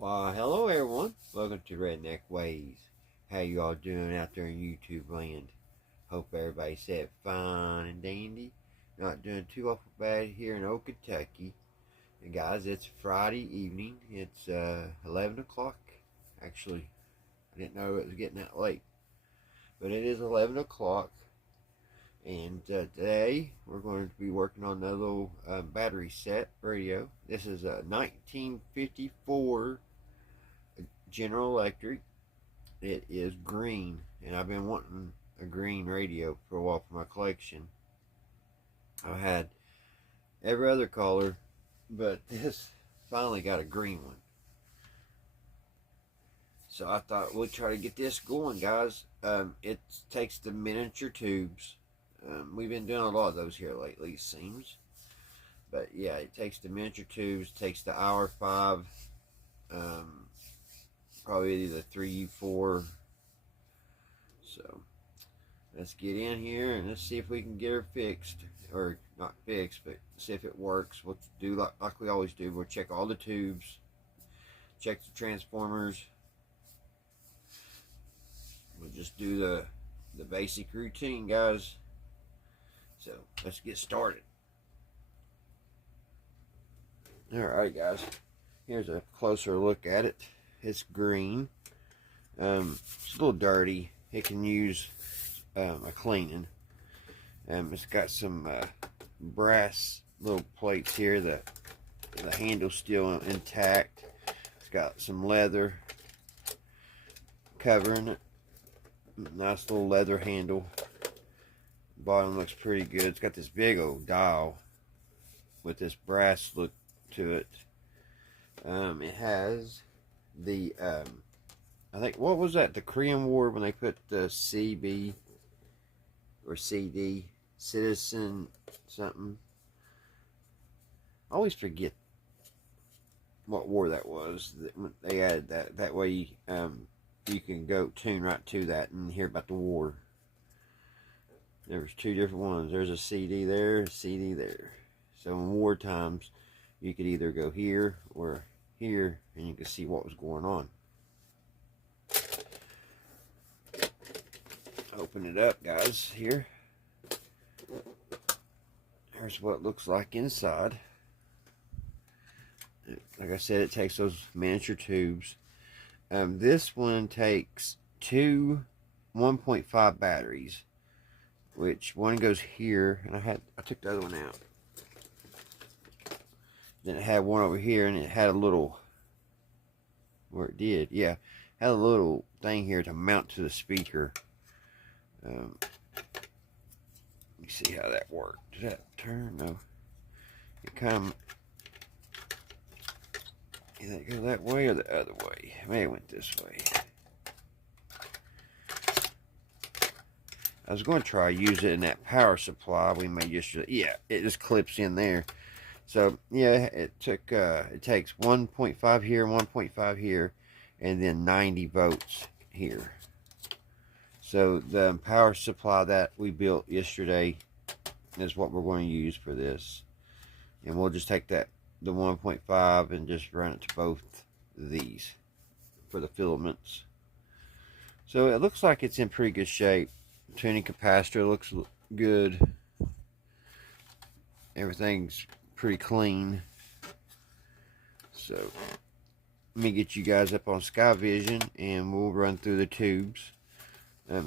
Why, hello everyone. Welcome to Redneck Ways. How you all doing out there in YouTube land? Hope everybody's set fine and dandy. Not doing too awful bad here in Oak, Kentucky. And guys, it's Friday evening. It's 11 o'clock. Actually, I didn't know it was getting that late. But it is 11 o'clock. And today we're going to be working on a little battery set radio. This is a 1954 General Electric. It is green, and I've been wanting a green radio for a while for my collection. I've had every other color, but this finally got a green one. So I thought we'd try to get this going, guys. It takes the miniature tubes. We've been doing a lot of those here lately, it seems. But yeah, it takes the miniature tubes, takes the hour 5, probably the 3U4. So let's get in here and let's see if we can get her fixed, or not fixed, but see if it works. We'll do like we always do. We'll check all the tubes, check the transformers. We'll just do the basic routine, guys. So let's get started. Alright guys, here's a closer look at it. It's green. It's a little dirty. It can use a cleaning. It's got some brass little plates here. The handle's still intact. It's got some leather covering it. Nice little leather handle. Bottom looks pretty good. It's got this big old dial with this brass look to it. It has the I think, what was that, the Korean War, when they put the CB or CD, Citizen something. I always forget what war that was. They added that way you can go tune right to that and hear about the war. There was 2 different ones. There's a CD there, a CD there. So in war times, you could either go here or here, and you could see what was going on. Open it up, guys, here. Here's what it looks like inside. Like I said, it takes those miniature tubes. This one takes 2 1.5 batteries, which one goes here, and I took the other one out. Then it had one over here, and it had a little, where it did, yeah, had a little thing here to mount to the speaker. Let me see how that worked. Did that turn? No. It kind of, did it go that way or the other way? Maybe it went this way. I was going to try to use it in that power supply we made yesterday. Yeah, it just clips in there. So yeah, it takes 1.5 here, 1.5 here, and then 90 volts here. So the power supply that we built yesterday is what we're going to use for this. And we'll just take the 1.5 and just run it to both of these for the filaments. So it looks like it's in pretty good shape. Tuning capacitor looks good. Everything's pretty clean. So let me get you guys up on Sky Vision and we'll run through the tubes.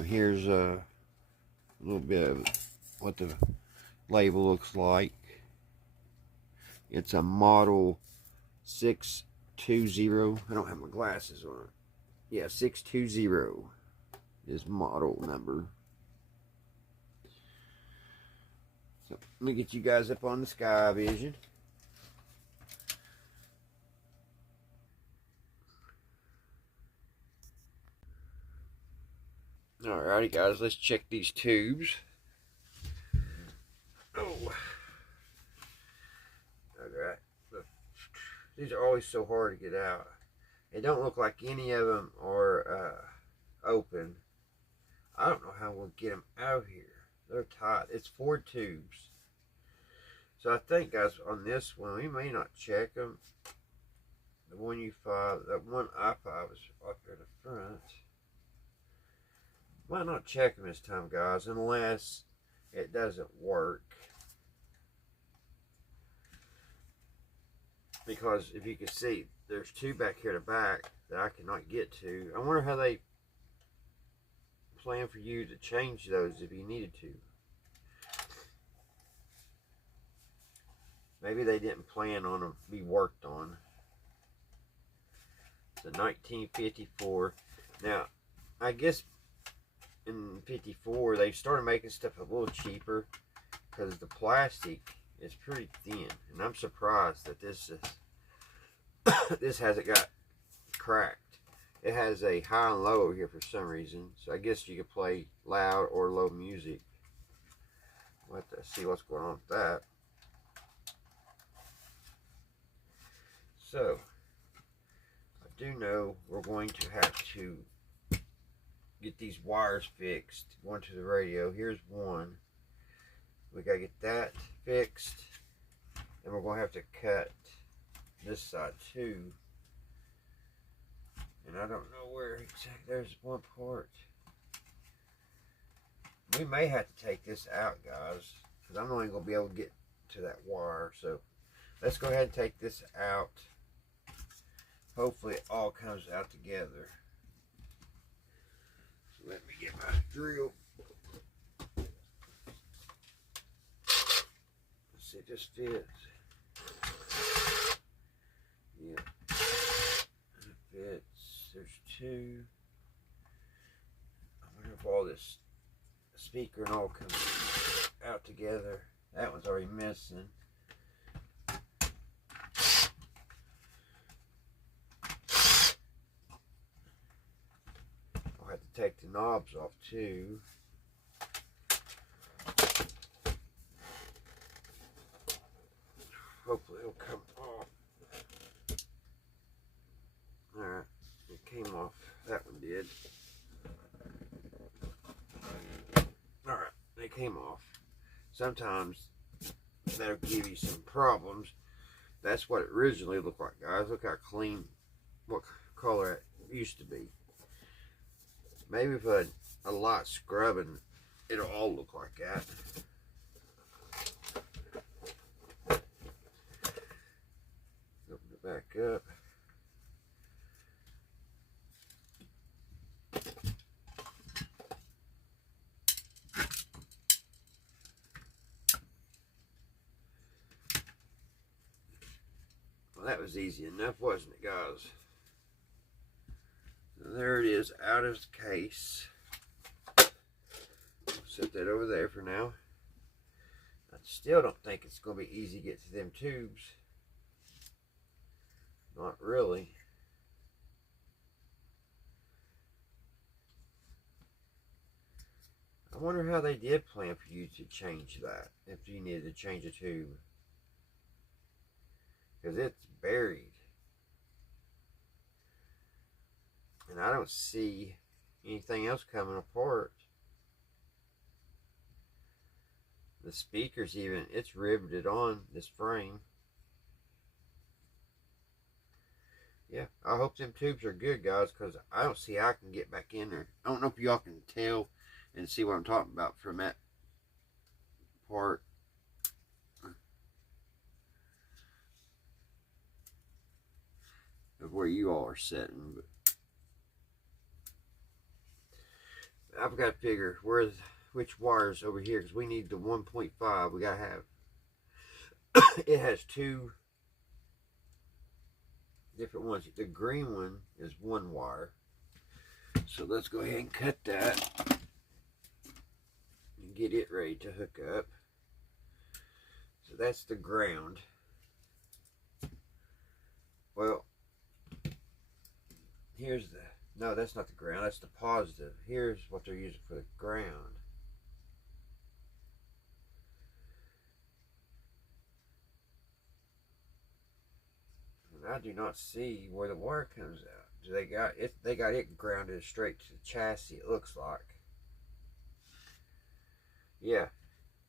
Here's a little bit of what the label looks like. It's a model 620. I don't have my glasses on. Yeah, 620 is model number. So let me get you guys up on the Sky Vision. Alrighty guys, let's check these tubes. Oh. Alright. These are always so hard to get out. It don't look like any of them are open. I don't know how we'll get them out here. They're tight. It's 4 tubes. So I think, guys, on this one, we may not check them. the one U5, that one I5 is up here in the front. Might not check them this time, guys, unless it doesn't work. Because if you can see, there's two back here to back that I cannot get to. I wonder how they plan for you to change those if you needed to. Maybe they didn't plan on them to be worked on. The 1954. Now, I guess in 54 they started making stuff a little cheaper because the plastic is pretty thin, and I'm surprised that this is this hasn't got cracked. It has a high and low over here for some reason, so I guess you could play loud or low music. We'll have to see what's going on with that. So I do know we're going to have to get these wires fixed going to the radio. Here's one. We gotta get that fixed, and we're gonna have to cut this side too. And I don't know where exactly. There's one part. We may have to take this out, guys, because I'm not even gonna be able to get to that wire. So let's go ahead and take this out. Hopefully it all comes out together. So let me get my drill. Let's see if this fits. Yeah. It fits. There's two. I wonder if all this speaker and all comes out together. That one's already missing. I'll have to take the knobs off too. Hopefully it'll come off. Alright, it came off. That one did. Alright, it came off. Sometimes that'll give you some problems. That's what it originally looked like, guys. Look how clean, what color it used to be. Maybe if a lot scrubbing, it'll all look like that. Open it back up. Well, that was easy enough, wasn't it, guys? So there it is, out of the case. Set that over there for now. I still don't think it's going to be easy to get to them tubes. Not really. I wonder how they did plan for you to change that, if you needed to change a tube. Because it's buried. And I don't see anything else coming apart. The speakers even, it's riveted on this frame. Yeah, I hope them tubes are good, guys, because I don't see how I can get back in there. I don't know if y'all can tell and see what I'm talking about from that part. Of where you all are sitting, but I've got to figure which wires over here, because we need the 1.5. We gotta have it has two different ones. The green one is one wire, so let's go ahead and cut that and get it ready to hook up. So that's the ground. Well, here's the, no, that's not the ground, that's the positive. Here's what they're using for the ground. And I do not see where the wire comes out. Do they got it? They got it grounded straight to the chassis, it looks like. Yeah,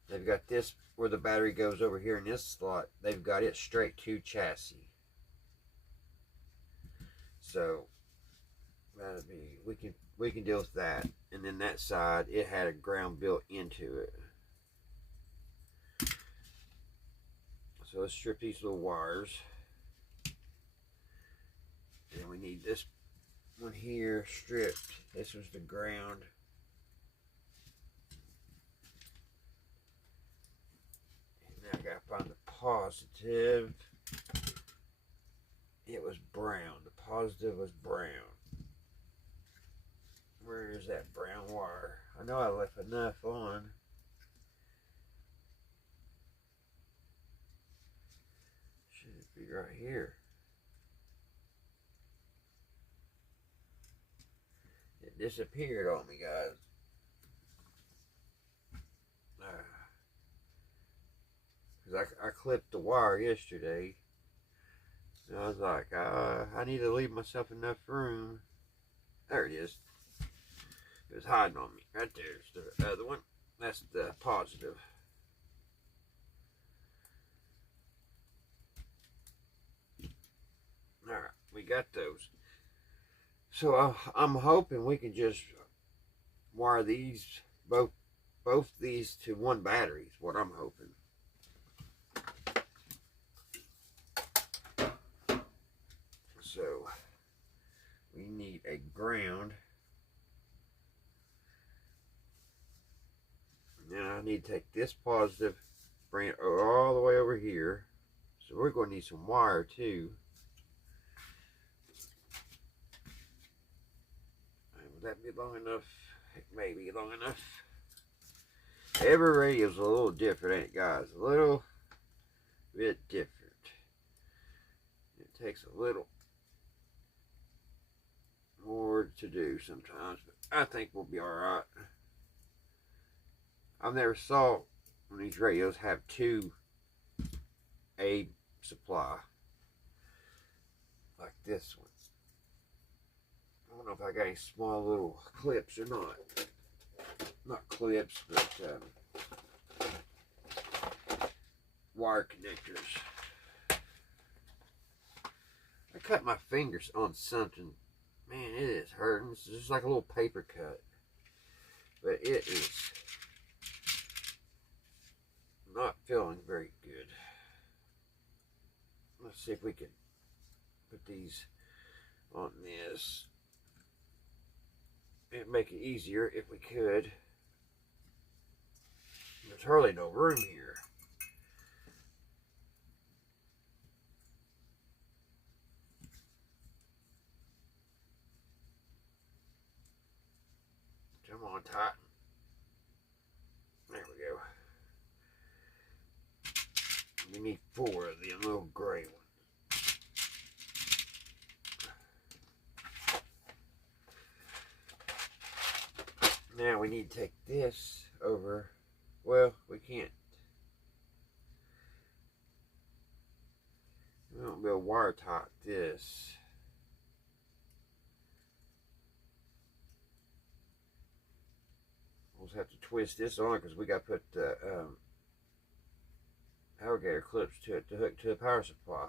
they've got this where the battery goes over here in this slot. They've got it straight to chassis. So that'll be, we can deal with that. And then that side, it had a ground built into it. So let's strip these little wires. And we need this one here stripped. This was the ground. And now I gotta find the positive. It was brown. The positive was brown. Where is that brown wire? I know I left enough on. Should it be right here? It disappeared on me, guys. Because I clipped the wire yesterday. And I was like, I need to leave myself enough room. There it is. It was hiding on me. Right there's the other one. That's the positive. Alright, we got those. So I'm hoping we can just wire these, both these to one battery is what I'm hoping. So we need a ground. Now I need to take this positive, bring it all the way over here. So we're going to need some wire too. Would that be long enough? It may be long enough. Every radio is a little different, ain't it, guys? A little bit different. It takes a little more to do sometimes, but I think we'll be alright. I've never saw one of these radios have two A supply like this one. I don't know if I got any small little clips or not. Not clips, but wire connectors. I cut my fingers on something. Man, it is hurting. It's just like a little paper cut. But it is not feeling very good. Let's see if we can put these on this. It'd make it easier if we could. There's hardly no room here. Come on, tighten. There we go. We need 4 of the little gray ones. Now we need to take this over. Well, we can't. We won't be able to wire tie this. We'll just have to twist this on because we got to put the alligator clips to it to hook to the power supply.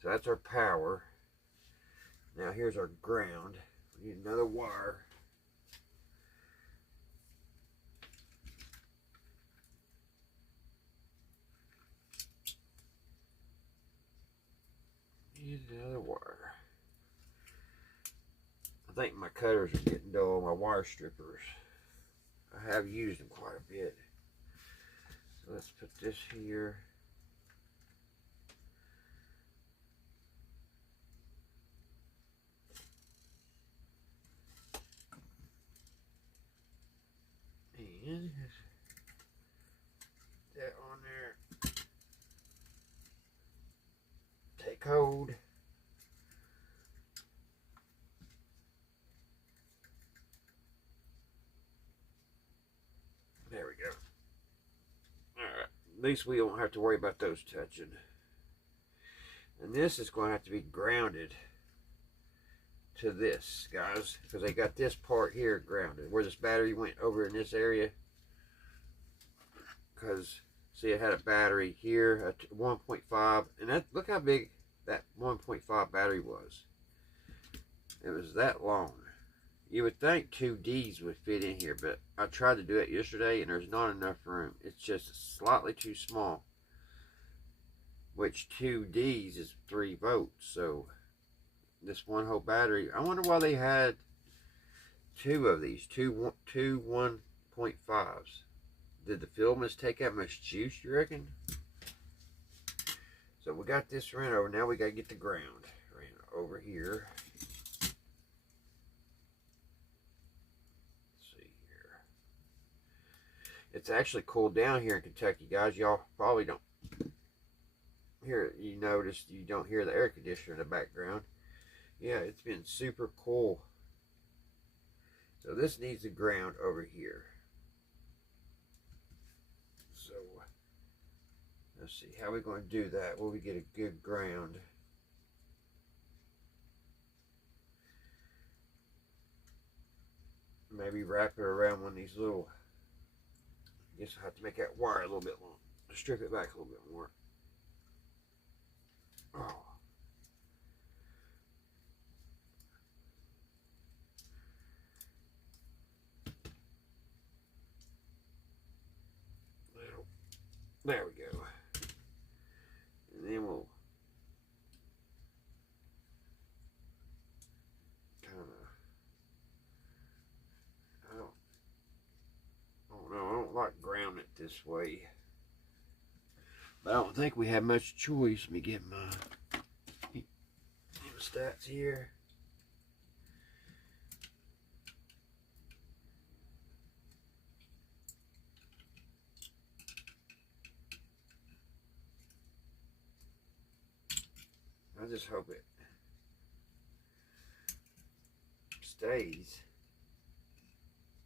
So that's our power. Now here's our ground. We need another wire. Need another wire. I think my cutters are getting dull, my wire strippers. I have used them quite a bit. So let's put this here. And that on there. Take hold. There we go. Alright, at least we don't have to worry about those touching. And this is going to have to be grounded to this, guys, because they got this part here grounded where this battery went over in this area. Because see, it had a battery here at 1.5, and that, look how big that 1.5 battery was. It was that long. You would think 2Ds would fit in here, but I tried to do it yesterday and there's not enough room. It's just slightly too small. Which 2Ds is 3 volts, so this one whole battery. I wonder why they had 2 of these, two 1.5s. Did the filaments take that much juice, you reckon? So we got this ran over. Now we got to get the ground ran over here. It's actually cooled down here in Kentucky, guys. Y'all probably don't hear it. You notice you don't hear the air conditioner in the background. Yeah, it's been super cool. So this needs the ground over here. So let's see how we're going to do that. Will we get a good ground? Maybe wrap it around one of these little. I guess I'll have to make that wire a little bit long. Strip it back a little bit more. Oh. There we go. And then we'll kind of, I don't know, I don't like ground it this way. But I don't think we have much choice. Let me get my stats here. I just hope it stays.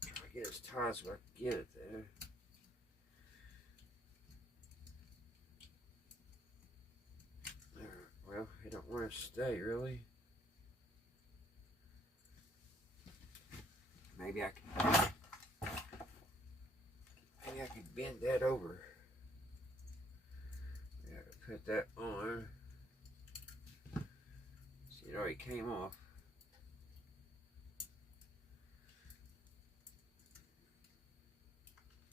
Try to get it as tight so I can get it there. Well, it don't want to stay really. Maybe I can bend that over. Maybe I can put that on. See, it already came off.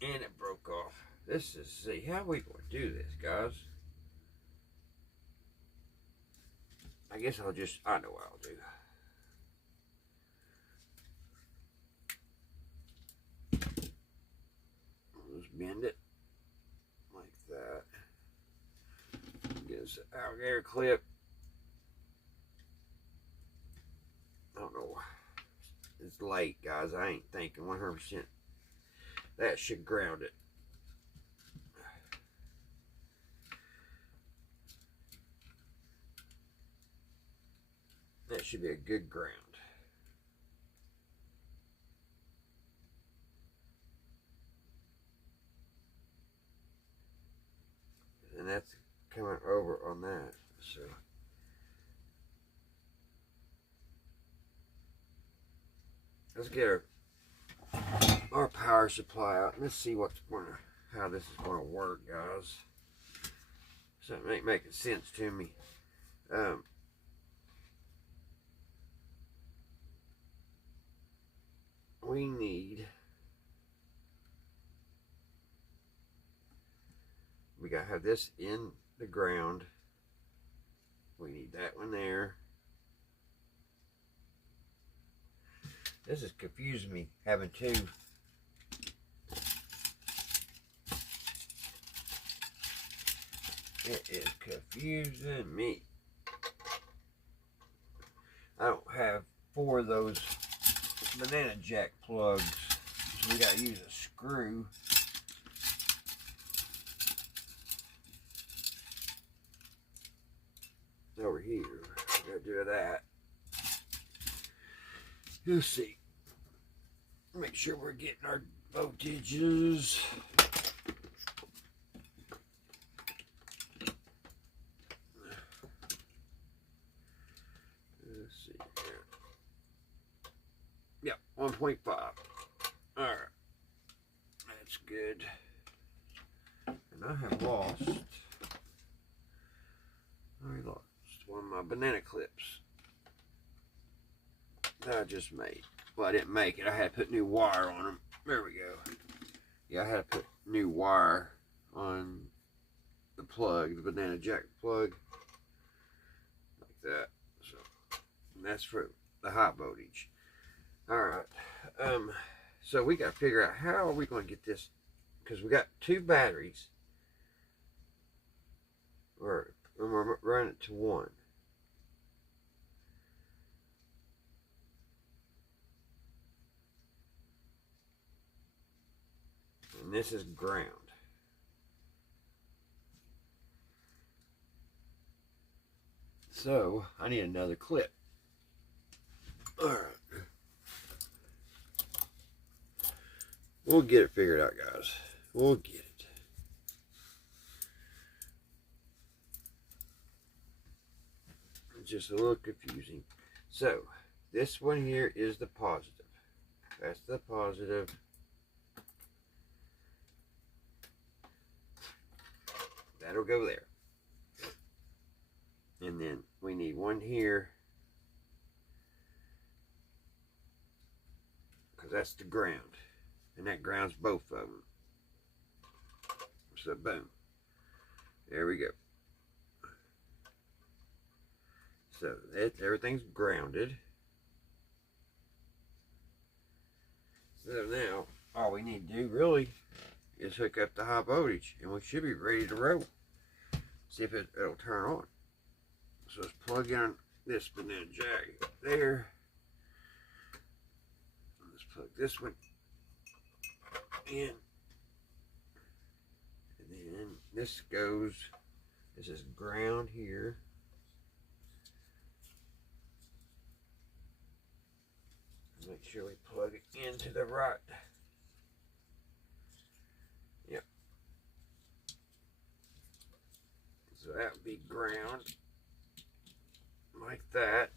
And it broke off. This is, see, how are we going to do this, guys? I guess I know what I'll do. I'll just bend it like that. Get this alligator clip. I don't know. It's late, guys. I ain't thinking 100%. That should ground it. That should be a good ground. And that's coming over on that. So let's get our power supply out. Let's see how this is going to work, guys. Something ain't making sense to me. We gotta have this in the ground. We need that one there. This is confusing me, having two. It is confusing me. I don't have 4 of those banana jack plugs, so we gotta use a screw. Over here, gotta do that. Let's see. Make sure we're getting our voltages. Let's see here. Yep, 1.5. All right, that's good. And I have lost. I lost one of my banana clips. that I just made. Well, I didn't make it. I had to put new wire on them. There we go. Yeah, I had to put new wire on the plug, the banana jack plug, like that. So and that's for the high voltage. All right. So we got to figure out how are we going to get this, because we got 2 batteries. We're running it to 1. And this is ground. So I need another clip. All right. We'll get it figured out, guys. We'll get it. It's just a little confusing. So this one here is the positive. That's the positive. That'll go there. And then we need one here, because that's the ground. And that grounds both of them. So boom. There we go. So everything's grounded. So now all we need to do really is hook up the high voltage, and we should be ready to roll. See if it'll turn on. So let's plug in this banana jack there. Let's plug this one in. And then this goes, this is ground here. Make sure we plug it into the right. Yep. So that would be ground. Like that.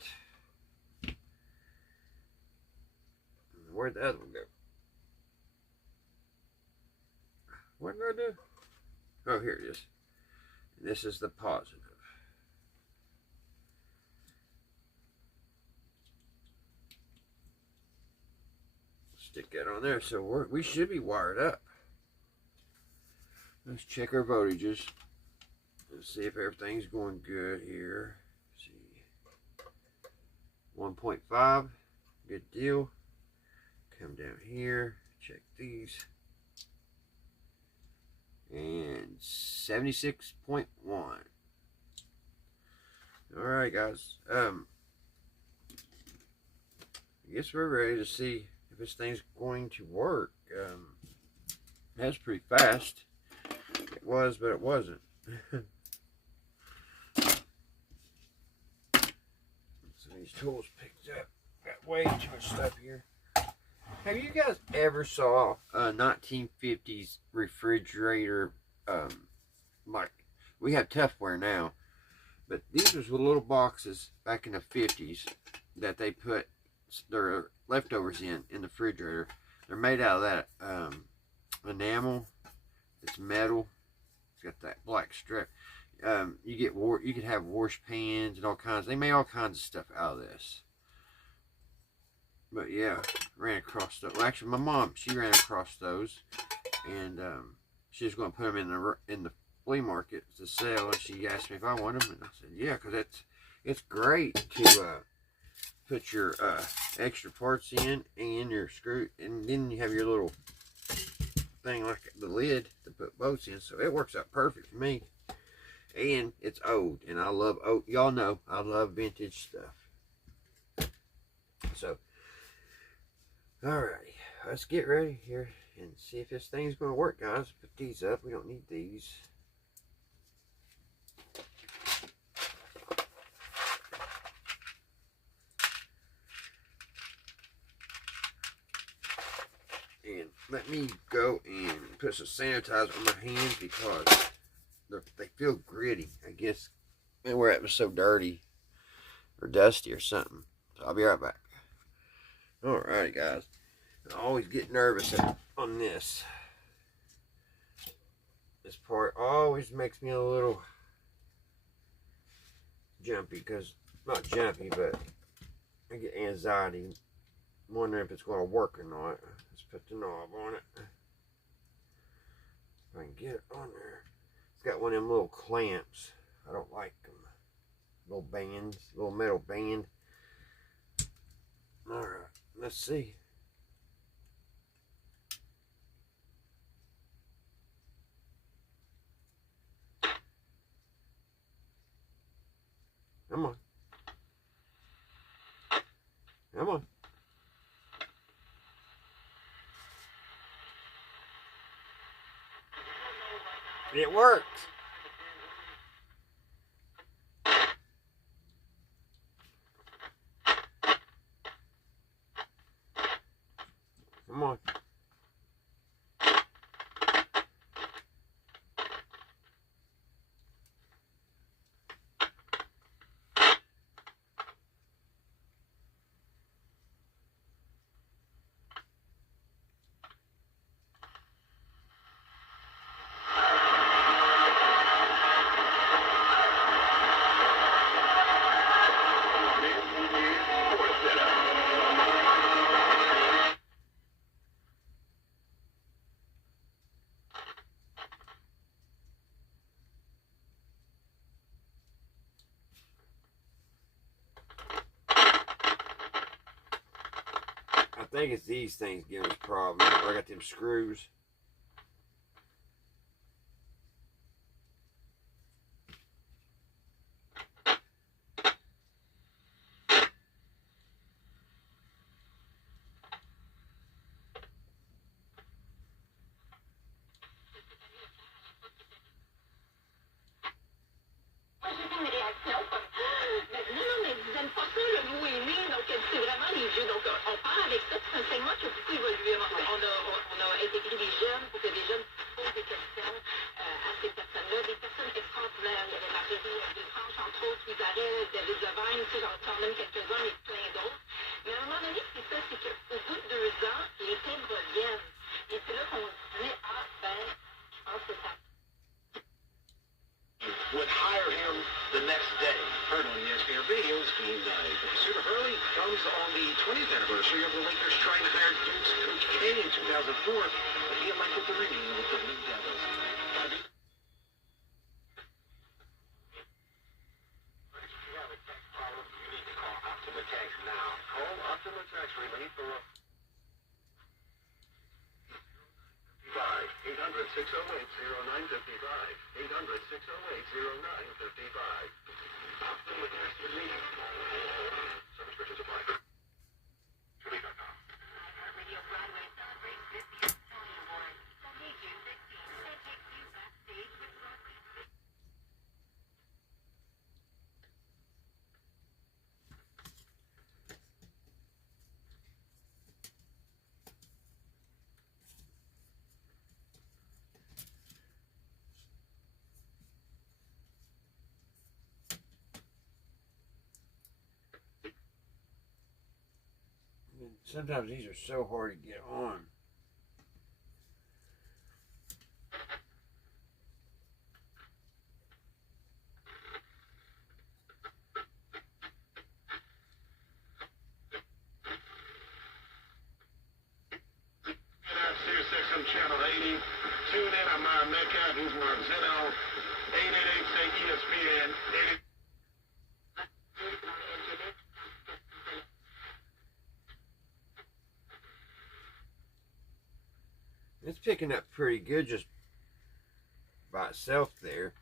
Where'd the other one go? What did I do? Oh, here it is. And this is the positive. Stick that on there. So we should be wired up. Let's check our voltages. Let's see if everything's going good here. Let's see. 1.5. Good deal. Come down here. Check these. And 76.1. Alright, guys. I guess we're ready to see if this thing's going to work. That's pretty fast. It was, but it wasn't. So these tools picked up. Got way too much stuff here. Have you guys ever saw a 1950s refrigerator? Like, we have Tupperware now, but these was little boxes back in the 50s that they put their leftovers in the refrigerator. They're made out of that enamel. It's metal. It's got that black strip. You could have wash pans and all kinds. They made all kinds of stuff out of this. But yeah, ran across those. Well, actually, my mom, she ran across those, and she was going to put them in the flea market to sell. And she asked me if I wanted them, and I said yeah, because it's great to put your extra parts in and your screw, and then you have your little thing like the lid to put bolts in. So it works out perfect for me. And it's old, and I love old. Y'all know I love vintage stuff. So. Alrighty, let's get ready here and see if this thing's going to work, guys. Put these up. We don't need these. And let me go and put some sanitizer on my hands because they feel gritty. I guess where it was so dirty or dusty or something. So I'll be right back. Alrighty, guys. I always get nervous on this. This part always makes me a little jumpy, because not jumpy, but I I get anxiety wondering if it's going to work or not. Let's put the knob on it. If I can get it on there. It's got one of them little clamps. I don't like them. Little bands, little metal band. Alright, let's see. Come on. Come on. It works. Come on. I think it's these things giving us problems. I got them screws. Would hire him the next day. Heard on ESPN videos, Super Hurley comes on the 20th anniversary of the Lakers trying to hire Duke's Coach K in 2004, but he elected to remain with the Blue Devils. If you have a text problem, you need to call Optima Text now. Call Optima Text Relief for 800-608-0955. 800-608-0955. Optima Text Relief. Service bridges apply. Relief.com. Radio Broadway celebrates 50th Tony Award. Sunday, June 16th. And takes you backstage with Broadway. Sometimes these are so hard to get on. Sirius XM Channel 80. Tune in on my Metcalf. He's Mark Zeno. 888-ESPN. 80. It's picking up pretty good just by itself there.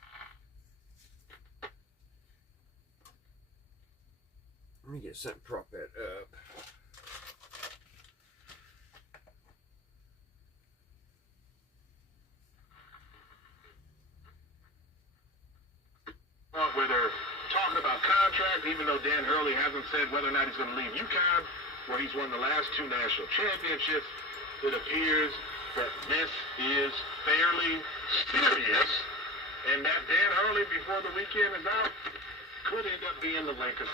Let me get something to prop that up. Where they're talking about contract, even though Dan Hurley hasn't said whether or not he's going to leave UConn, where he's won the last 2 national championships. It appears that this is fairly serious, and that Dan Hurley, before the weekend is out, could end up being the Lakers.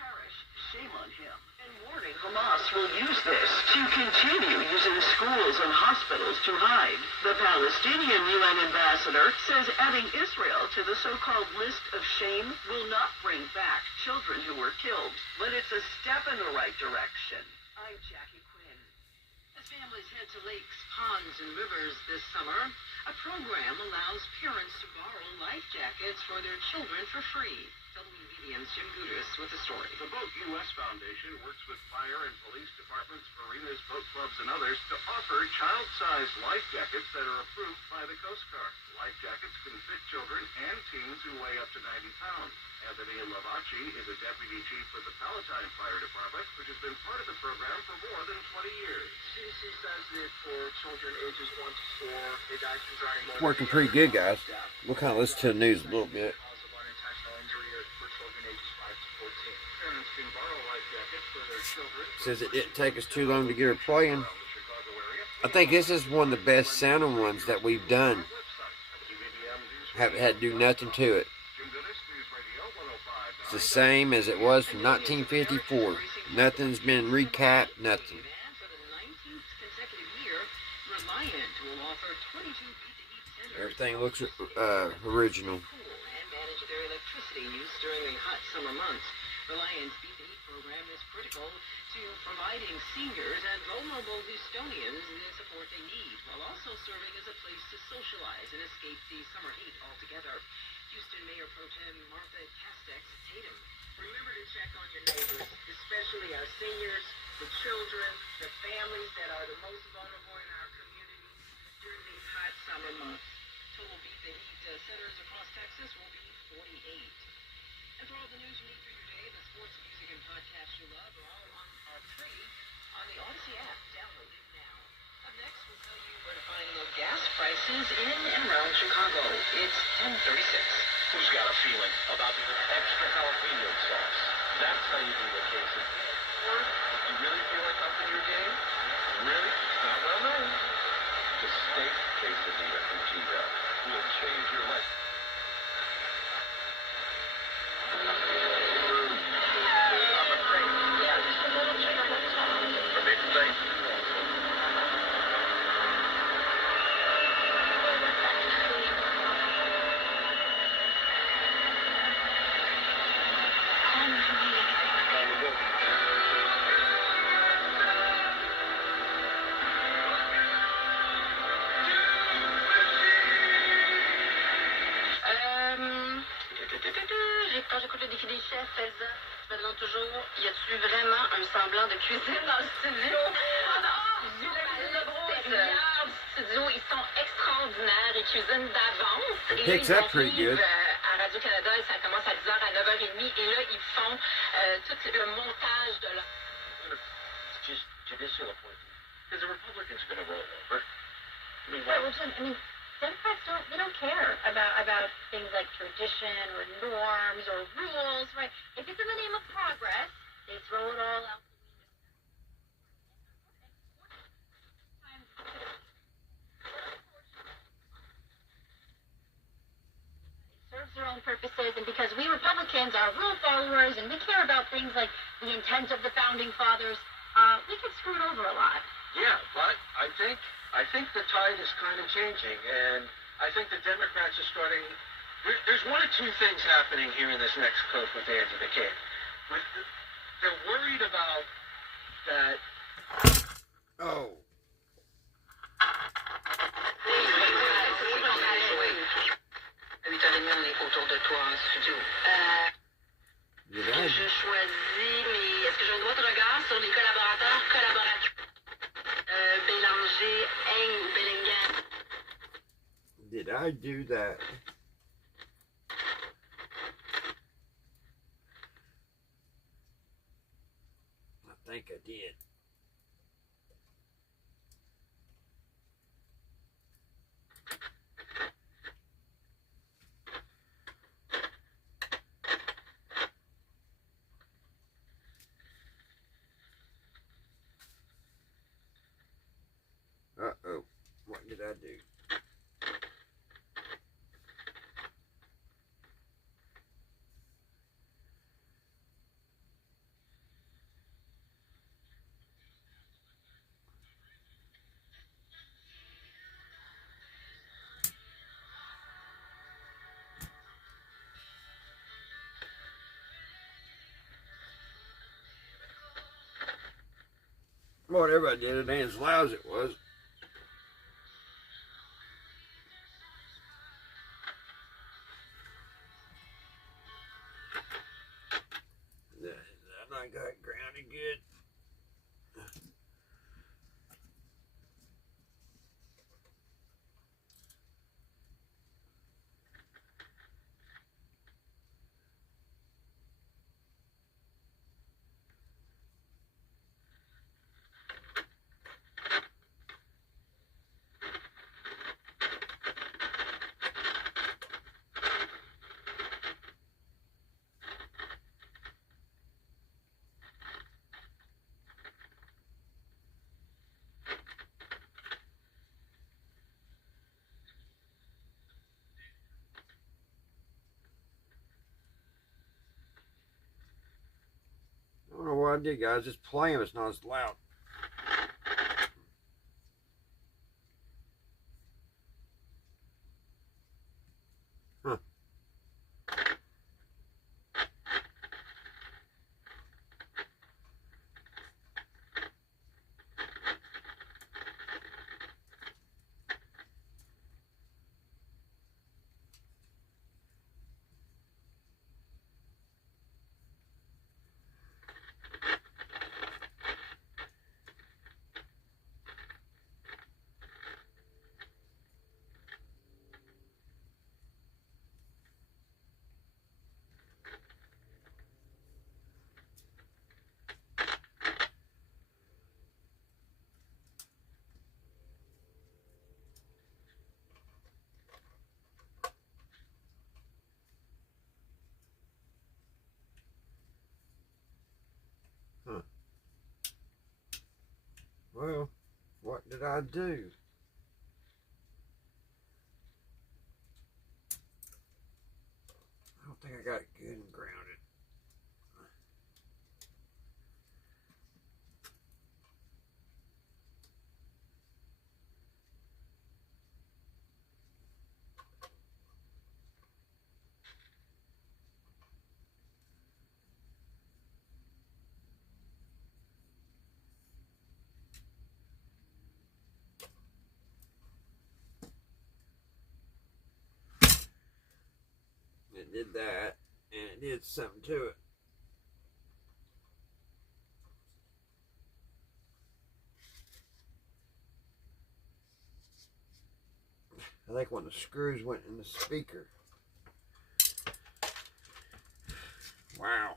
parish, shame on him. And warning Hamas will use this to continue using schools and hospitals to hide. The Palestinian UN ambassador says adding Israel to the so-called list of shame will not bring back children who were killed, but it's a step in the right direction. I'm Jackie Quinn. As families head to lakes, ponds, and rivers this summer, a program allows parents to borrow life jackets for their children for free. WBBM's Jim Gudis with the story. The Boat U.S. Foundation works with fire and police departments, marinas, boat clubs, and others to offer child-sized life jackets that are approved by the Coast Guard. Life jackets can fit children and teens who weigh up to 90 pounds. Anthony Lavachi is a deputy chief for the Palatine Fire Department, which has been part of the program for more than 20 years. CDC says that for children ages 1 to 4, the diapers are more Working pretty good, guys. We'll kind of listen to the news a little bit. Says it didn't take us too long to get her playing. I think this is one of the best sounding ones that we've done. Haven't had to do nothing to it. It's the same as it was from 1954. Nothing's been recapped, nothing. Everything looks original. Reliance Beat the Heat program is critical to providing seniors and vulnerable Houstonians the support they need, while also serving as a place to socialize and escape the summer heat altogether. Houston Mayor Pro Tem Martha Castex Tatum. Remember to check on your neighbors, especially our seniors, the children, the families that are the most vulnerable in our communities during these hot summer months. Total Beat the Heat centers across Texas will be 48. And for all the news you need for your day, the sports, music, and podcasts you love are free on the Odyssey app. Download it now. Up next, we'll tell you where to find low gas prices in and around Chicago. It's 10:36. Who's got a feeling about the extra jalapeno sauce? That's how you do the quesadilla. Or you really feel like upping your game? Really? Not well known. The steak quesadilla from Tito will change your life. Quand j'écoute le défi des chefs, Elsa, je me demande toujours, y a-tu vraiment un semblant de cuisine dans le studio? Studio, ils sont extraordinaires, ils cuisinent d'avance. It picks up pretty good. À Radio-Canada, ça commence à 10h à 9h30, et là, ils font tout le montage de leur... Just judicial appointment. Is the Republicans going to roll over? I mean, well, Jim, Democrats don't care about things like tradition or norms or rules, right? If it's in the name of progress, they throw it all out the window. It serves their own purposes, and because we Republicans are rule followers and we care about things like the intent of the founding fathers, we get screwed over a lot. Yeah, but I think the tide is kind of changing, and I think the Democrats are starting. There's one or two things happening here in this next clip with Andy McCabe. They're worried about that. Oh. Je choisis, mais est-ce que j'ai un droit de regard sur les collaborateurs, collaboratrices? Bélanger, Eng ou Bellingham? Did I do that? I think I did. Uh-oh. What did I do? Well, everybody did it, ain't as loud as it was. I got it grounded good. I don't know what I did, guys. Just play them. It's not as loud. Huh. Huh. Well, what did I do? I don't think I got it good and grounded. It did that, and it did something to it. I think one of the screws went in the speaker. Wow.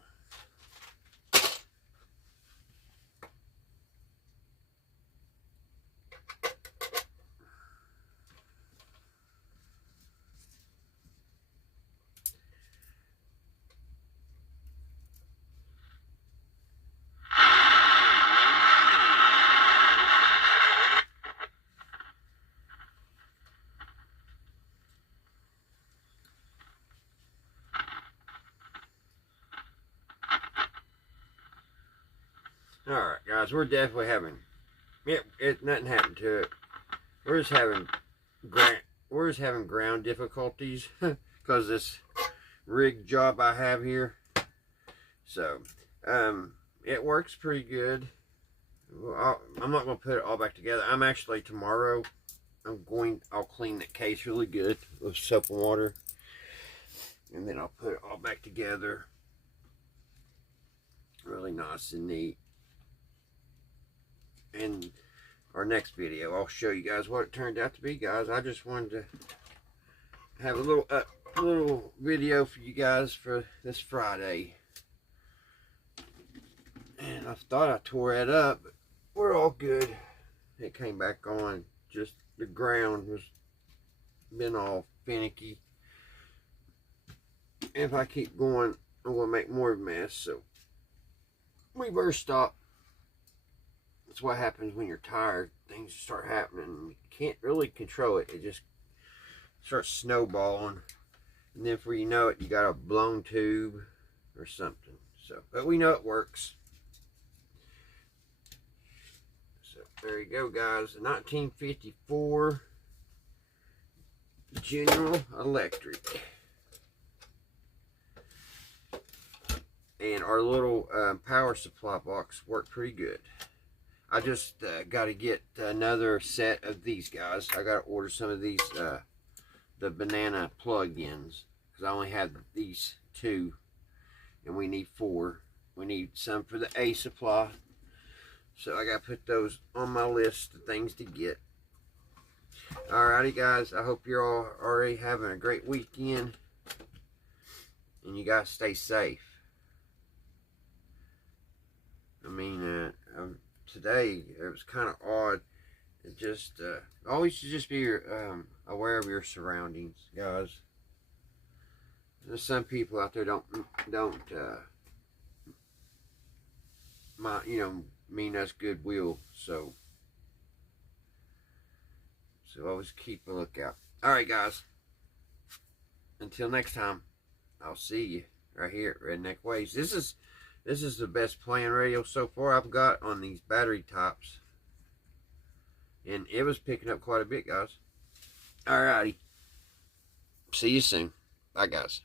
Alright, guys, we're definitely having nothing happened to it. We're just having ground difficulties because this rig job I have here. So it works pretty good. I'm not going to put it all back together. I'm actually tomorrow I'll clean the case really good with soap and water, and then I'll put it all back together really nice and neat. In our next video, I'll show you guys what it turned out to be, guys. I just wanted to have a little video for you guys for this Friday. And I thought I tore it up, but we're all good. It came back on. Just the ground was been all finicky. If I keep going, I'm going to make more of a mess. So we better stop. That's what happens when you're tired. Things start happening. You can't really control it. It just starts snowballing. And then before you know it, you got a blown tube or something. So, but we know it works. So there you go, guys. The 1954 General Electric. And our little power supply box worked pretty good. I just got to get another set of these guys. I got to order some of these, the banana plug-ins, because I only have these 2, and we need 4. We need some for the A supply, so I got to put those on my list of things to get. Alrighty, guys, I hope you're all already having a great weekend, and you guys stay safe. I mean, today it was kind of odd. It just always just be aware of your surroundings, guys. There's some people out there don't mean us goodwill, so always keep a lookout. All right, guys. Until next time, I'll see you right here at Redneck Ways. This is the best playing radio so far I've got on these battery tops. And it was picking up quite a bit, guys. Alrighty. See you soon. Bye, guys.